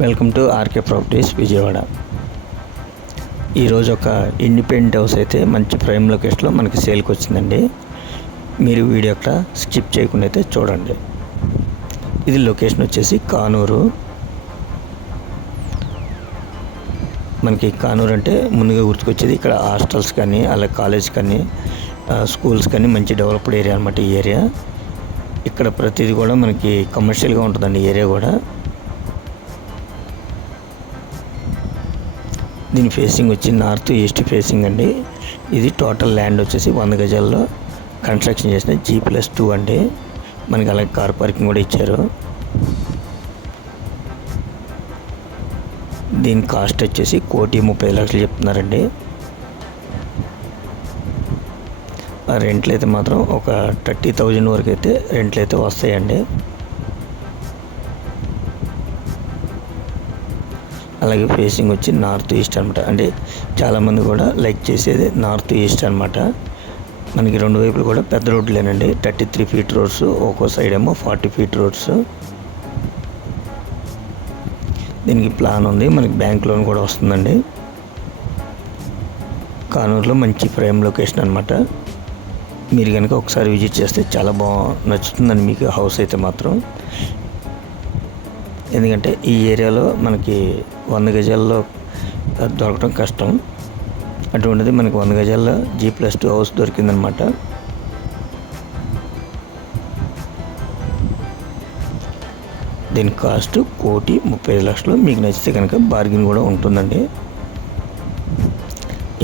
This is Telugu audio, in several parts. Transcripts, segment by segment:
Welcome to RK Properties Vijayawada. ఈరోజు ఒక ఇండిపెండెంట్ హౌస్ అయితే మంచి ప్రైమ్ లొకేషన్లో మనకి సేల్కి వచ్చిందండి. మీరు వీడియో అక్కడ స్కిప్ చేయకుండా అయితే చూడండి. ఇది లొకేషన్ వచ్చేసి కానూరు. మనకి కానూరు అంటే ముందుగా గుర్తుకొచ్చేది ఇక్కడ హాస్టల్స్ కానీ అలా కాలేజ్ కానీ స్కూల్స్ కానీ మంచి డెవలప్డ్ ఏరియా అనమాట. ఈ ఏరియా ఇక్కడ ప్రతిదీ కూడా మనకి కమర్షియల్గా ఉంటుందండి. ఈ ఏరియా కూడా దీని ఫేసింగ్ వచ్చి నార్త్ ఈస్ట్ ఫేసింగ్ అండి. ఇది టోటల్ ల్యాండ్ వచ్చేసి 100 గజాల్లో కన్స్ట్రక్షన్ చేసిన G+2 అండి. మనకి అలాగే కార్ పార్కింగ్ కూడా ఇచ్చారు. దీని కాస్ట్ వచ్చేసి 1,30,00,000 చెప్తున్నారండి. రెంట్లు అయితే మాత్రం ఒక 30,000 వరకు అయితే రెంట్లు అయితే వస్తాయండి. అలాగే ఫేసింగ్ వచ్చి నార్త్ ఈస్ట్ అనమాట. అంటే చాలామంది కూడా లైక్ చేసేది నార్త్ ఈస్ట్ అనమాట. మనకి రెండు వైపులు కూడా పెద్ద రోడ్లేనండి. 33 ఫీట్ రోడ్స్, ఒక్కో సైడ్ ఏమో 40 ఫీట్ రోడ్స్. దీనికి ప్లాన్ ఉంది, మనకి బ్యాంక్ లోన్ కూడా వస్తుందండి. కానూరులో మంచి ప్రైమ్ లొకేషన్ అనమాట. మీరు కనుక ఒకసారి విజిట్ చేస్తే చాలా నచ్చుతుందండి మీకు హౌస్ అయితే మాత్రం. ఎందుకంటే ఈ ఏరియాలో మనకి 100 గజాల్లో దొరకడం కష్టం. అటువంటిది మనకి 100 గజాల్లో G+2 హౌస్ దొరికిందనమాట. దీని కాస్ట్ 1,35,00,000. మీకు నచ్చితే కనుక బార్గెన్ కూడా ఉంటుందండి.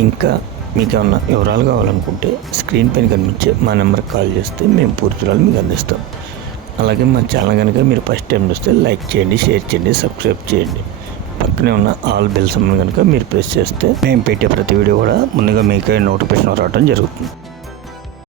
ఇంకా మీకు ఏమన్నా వివరాలు కావాలనుకుంటే స్క్రీన్ పైన కనిపించే మా నెంబర్కి కాల్ చేస్తే మేము పూర్తి వివరాలు మీకు అందిస్తాం. అలాగే మా ఛానల్ కనుక మీరు ఫస్ట్ టైం చూస్తే లైక్ చేయండి, షేర్ చేయండి, సబ్స్క్రైబ్ చేయండి. పక్కనే ఉన్న ఆల్ బెల్ సింబల్ కనుక మీరు ప్రెస్ చేస్తే మేము పెట్టే ప్రతి వీడియో కూడా ముందుగా మీకు నోటిఫికేషన్ రావడం జరుగుతుంది.